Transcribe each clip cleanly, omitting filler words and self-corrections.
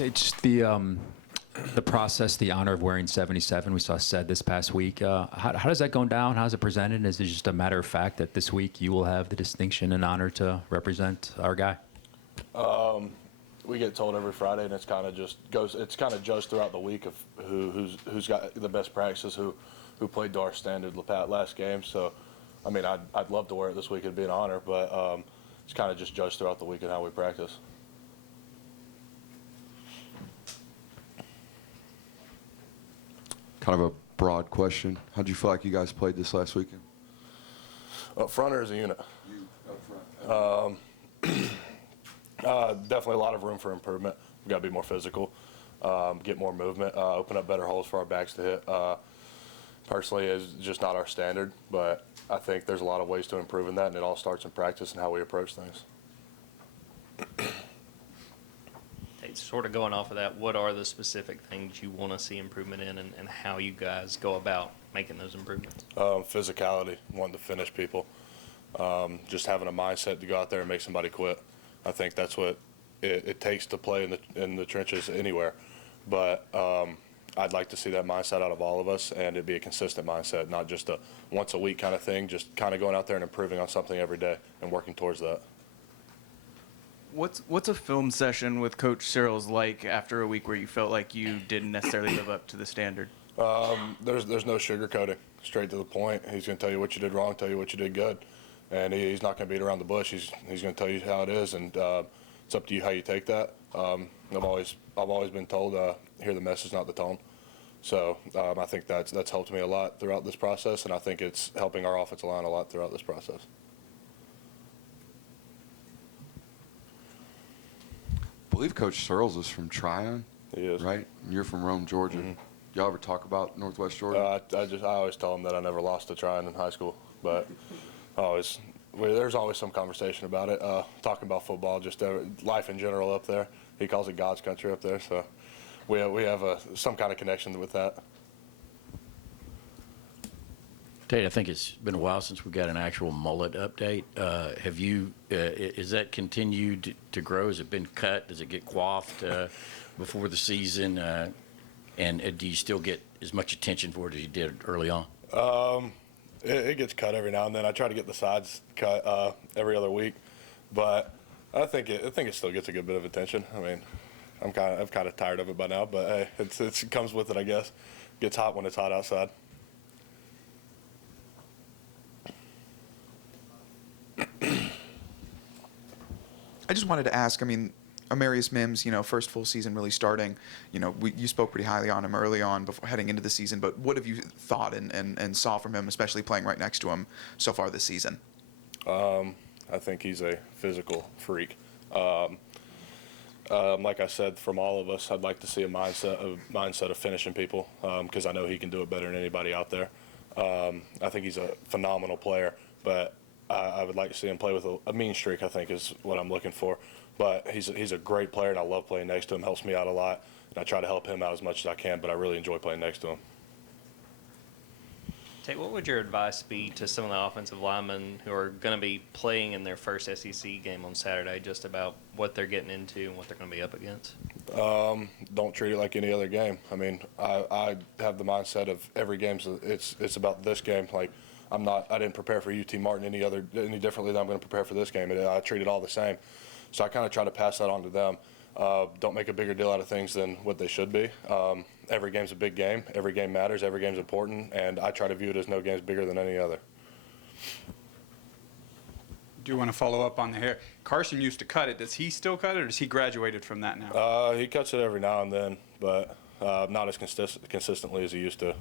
It's the process, the honor of wearing 77. We saw said this past week. How does that go down? How's it presented? Is it just a matter of fact that this week you will have the distinction and honor to represent our guy? We get told every Friday, and it's kind of just goes. It's kind of judged throughout the week of who's got the best practices, who played to our standard last game. So, I mean, I'd love to wear it this week. It'd be an honor, but it's kind of just judged throughout the week and how we practice. Kind of a broad question. How do you feel like you guys played this last weekend? Up front or as a unit? You up front. Definitely a lot of room for improvement. We've got to be more physical, get more movement, open up better holes for our backs to hit. Personally, is just not our standard, but I think there's a lot of ways to improve in that, and it all starts in practice and how we approach things. Sort of going off of that, what are the specific things you want to see improvement in, and how you guys go about making those improvements? Physicality, wanting to finish people, just having a mindset to go out there and make somebody quit. I think that's what it takes to play in the trenches anywhere. But I'd like to see that mindset out of all of us, and it be a consistent mindset, not just a once a week kind of thing, just kind of going out there and improving on something every day and working towards that. What's a film session with Coach Searles like after a week where you felt like you didn't necessarily live up to the standard? There's no sugarcoating, straight to the point. He's going to tell you what you did wrong, tell you what you did good, and he's not going to beat around the bush. He's going to tell you how it is, and it's up to you how you take that. I've always been told, hear the message, not the tone. So I think that's helped me a lot throughout this process, and I think it's helping our offensive line a lot throughout this process. I believe Coach Searles is from Tryon. He is. Right? And you're from Rome, Georgia. Mm-hmm. Y'all ever talk about Northwest Georgia? I always tell him that I never lost to Tryon in high school, but there's always some conversation about it. Talking about football, just life in general up there. He calls it God's country up there, so we have some kind of connection with that. Tate, I think it's been a while since we got an actual mullet update. Have you? Is that continued to grow? Has it been cut? Does it get coiffed before the season? And do you still get as much attention for it as you did early on? It gets cut every now and then. I try to get the sides cut every other week, but I think it still gets a good bit of attention. I mean, I'm kind of tired of it by now, but hey, it comes with it, I guess. It gets hot when it's hot outside. I just wanted to ask, I mean, Amarius Mims, first full season really starting, you spoke pretty highly on him early on before heading into the season, but what have you thought and saw from him, especially playing right next to him so far this season? I think he's a physical freak. Like I said, from all of us, I'd like to see a mindset of finishing people because I know he can do it better than anybody out there. I think he's a phenomenal player, but I would like to see him play with a mean streak, I think, is what I'm looking for. But he's a great player, and I love playing next to him. Helps me out a lot, and I try to help him out as much as I can, but I really enjoy playing next to him. Tate, what would your advice be to some of the offensive linemen who are going to be playing in their first SEC game on Saturday, just about what they're getting into and what they're going to be up against? Don't treat it like any other game. I mean, I have the mindset of every game, so it's about this game. Like, I didn't prepare for UT Martin any differently than I'm going to prepare for this game. I treat it all the same. So I kind of try to pass that on to them. Don't make a bigger deal out of things than what they should be. Every game's a big game. Every game matters. Every game's important. And I try to view it as no game's bigger than any other. Do you want to follow up on the hair? Carson used to cut it. Does he still cut it, or has he graduated from that now? He cuts it every now and then, but not as consistently as he used to.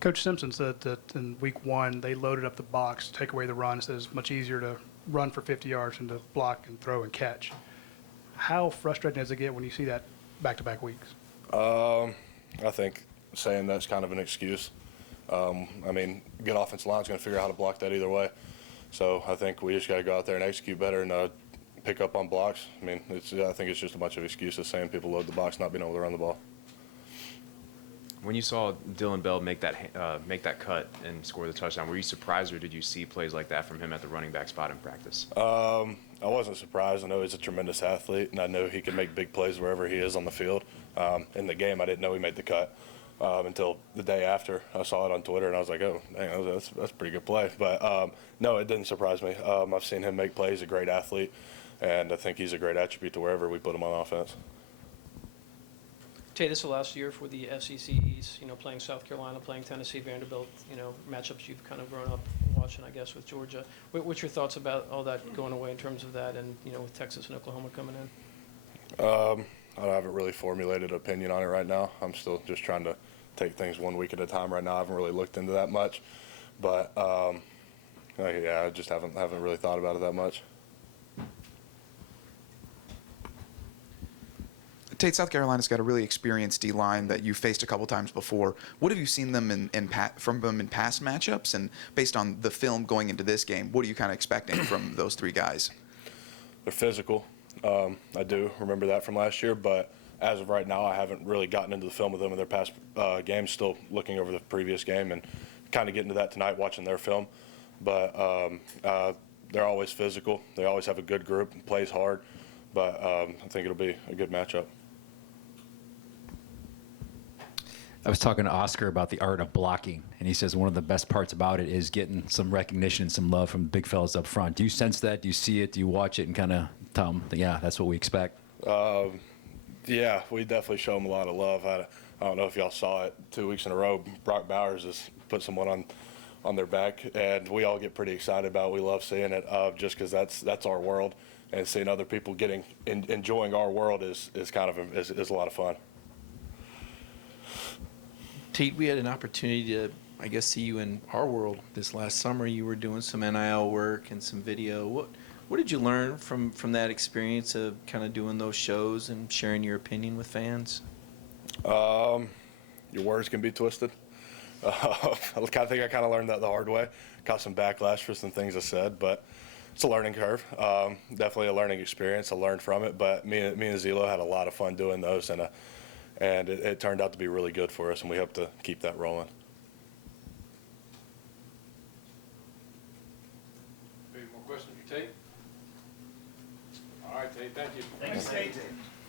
Coach Simpson said that in week one they loaded up the box, take away the run. It says it's much easier to run for 50 yards than to block and throw and catch. How frustrating does it get when you see that back-to-back weeks? I think saying that's kind of an excuse. I mean, good offensive line's going to figure out how to block that either way. So I think we just got to go out there and execute better and pick up on blocks. I mean, I think it's just a bunch of excuses saying people load the box, not being able to run the ball. When you saw Dylan Bell make that cut and score the touchdown, were you surprised, or did you see plays like that from him at the running back spot in practice? I wasn't surprised. I know he's a tremendous athlete, and I know he can make big plays wherever he is on the field. In the game, I didn't know he made the cut until the day after. I saw it on Twitter, and I was like, oh, dang, that's a pretty good play. But, no, it didn't surprise me. I've seen him make plays, a great athlete, and I think he's a great attribute to wherever we put him on offense. Tate, this is the last year for the SEC East, playing South Carolina, playing Tennessee, Vanderbilt, matchups you've kind of grown up watching, I guess, with Georgia. What's your thoughts about all that going away in terms of that and, with Texas and Oklahoma coming in? I haven't really formulated an opinion on it right now. I'm still just trying to take things 1 week at a time right now. I haven't really looked into that much. But, I just haven't really thought about it that much. Tate, South Carolina's got a really experienced D-line that you faced a couple times before. What have you seen them from them in past matchups? And based on the film going into this game, what are you kind of expecting from those three guys? They're physical. I do remember that from last year, but as of right now, I haven't really gotten into the film with them in their past games, still looking over the previous game and kind of getting to that tonight, watching their film. But they're always physical. They always have a good group and plays hard. But I think it'll be a good matchup. I was talking to Oscar about the art of blocking, and he says one of the best parts about it is getting some recognition and some love from the big fellas up front. Do you sense that? Do you see it? Do you watch it and kind of tell them, yeah, that's what we expect? Yeah, we definitely show them a lot of love. I don't know if y'all saw it 2 weeks in a row. Brock Bowers has put someone on their back, and we all get pretty excited about it. We love seeing it just because that's our world, and seeing other people enjoying our world is a lot of fun. Tate, we had an opportunity to, I guess, see you in our world this last summer. You were doing some NIL work and some video. What did you learn from that experience of kind of doing those shows and sharing your opinion with fans? Your words can be twisted. I think I kind of learned that the hard way. Got some backlash for some things I said, but it's a learning curve. Definitely a learning experience. I learned from it, but me and Zelo had a lot of fun doing those, and it turned out to be really good for us, and we hope to keep that rolling. Any more questions for Tate? All right, Tate, thank you. Thanks, Tate.